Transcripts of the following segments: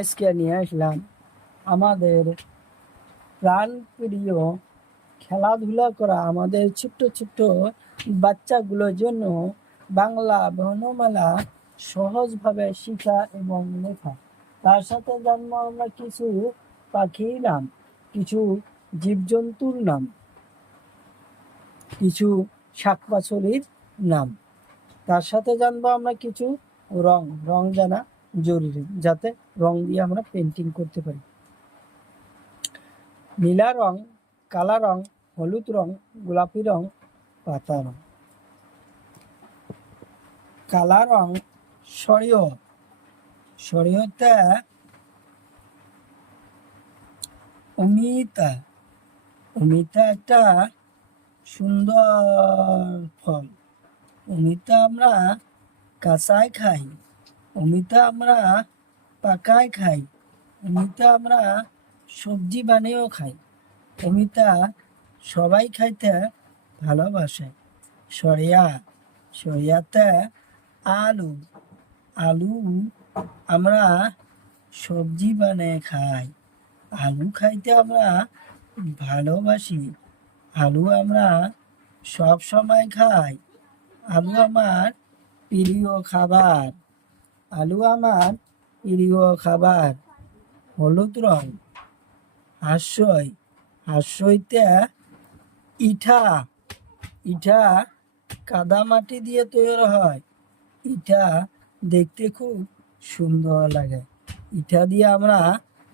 আজকে নিয়ে আসলাম আমাদের প্রাণপ্রিয় খেলাধুলা করা আমাদের ছোট্ট ছোট্ট বাচ্চাগুলোর জন্য বাংলা বর্ণমালা সহজভাবে শেখা এবং লেখা। তার সাথে জানবো আমরা কিছু পাখির নাম, কিছু জীবজন্তুর নাম, কিছু শাক পাচলির নাম। তার সাথে জানবো আমরা কিছু রং জানা জরুরি, যাতে রং দিয়ে আমরা পেন্টিং করতে পারি। নীলা রং, কালা রং, হলুদ রং, গোলাপি রং, পাতা রং। কালা রং সরিয়হ, সরিয়হতে অমিতা, অমিতা একটা সুন্দর ফল। অমিতা আমরা কাঁচায় খাই, অমিতা আমরা পাকায় খাই, অমিতা আমরা সবজি বানিয়েও খাই। অমিতা সবাই খাইতে ভালোবাসে। সরিয়াতে আলু, আলু আমরা সবজি বানিয়ে খাই, আলু খাইতে আমরা ভালোবাসি, আলু আমরা সব সময় খাই। আলু আমার প্রিয় খাবার, আলু আমার প্রিয় খাবার। হলুদ রং হাস্যইতে ইটা, ইটা কাদা মাটি দিয়ে তৈরি হয়। ইটা দেখতে খুব সুন্দর লাগে, ইটা দিয়ে আমরা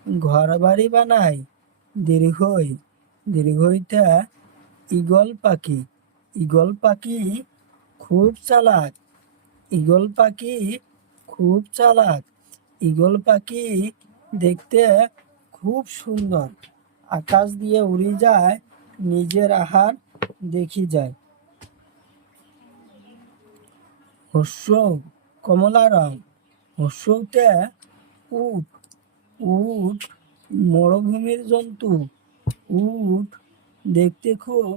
ঘর বাড়ি বানাই। দীর্ঘইতে ঈগল পাখি, ঈগল পাখি খুব চালাক, ঈগল পাখি খুব চালাক। ঈগল পাখি দেখতে খুব সুন্দর, আকাশ দিয়ে উড়ে যায়, নিজের আহার দেখি যায়। হর্ষ কমলা রং, হর্ষতে উট, উট মরুভূমির জন্তু, উট দেখতে খুব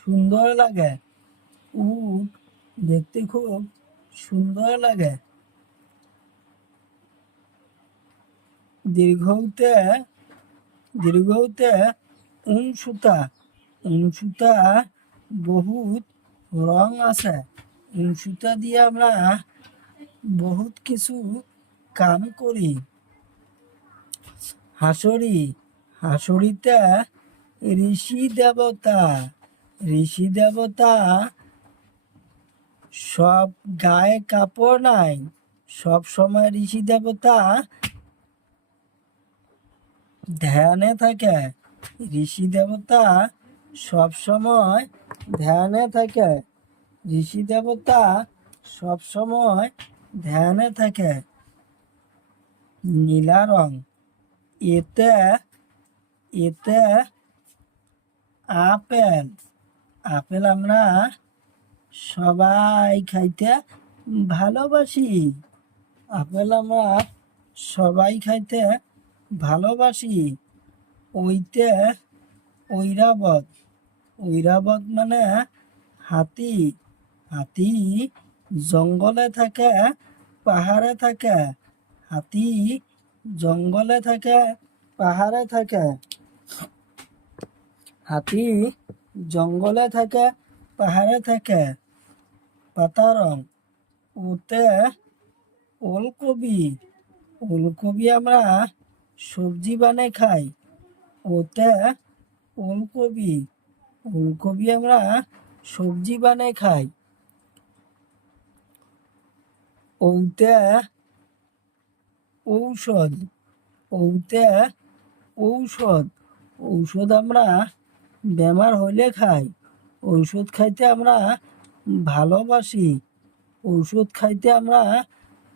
সুন্দর লাগে, উট দেখতে খুব সুন্দর লাগে। দীর্ঘতে উনসুতা, উনসুতা বহুত রং আছে, উনসুতা দিয়ে আমরা বহুত কিছু কাম করি। হাসুরিতে ঋষি দেবতা, ঋষি দেবতা সব গায়ে কাপড় নাই, সব সময় ঋষি দেবতা ধ্যানে থাকে, ঋষি দেবতা সব সময় ধ্যানে থাকে, ঋষি দেবতা সব সময় ধ্যানে থাকে। নীলা রং এতে আপেল, আপেল আমরা সবাই খাইতে ভালোবাসি, আপেল আমরা সবাই খাইতে ভালোবাসি। ওইতে ঐরাবত, ঐরাবত মানে হাতি, হাতি জঙ্গলে থাকে পাহাড়ে থাকে, হাতি জঙ্গলে থাকে পাহাড়ে থাকে, হাতি জঙ্গলে থাকে পাহাড়ে থাকে। পাতা রং ওতে ওলকপি, ওলকপি আমরা সবজি বানিয়ে খাই, ওতে ওলকপি, ওলকপি আমরা সবজি বানিয়ে খাই। ওতে ঔষধ, ওতে ঔষধ, ঔষধ আমরা বেমার হইলে খাই, ঔষধ খাইতে আমরা ভালোবাসি, ঔষধ খাইতে আমরা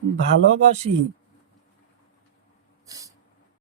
ভালোবাসি।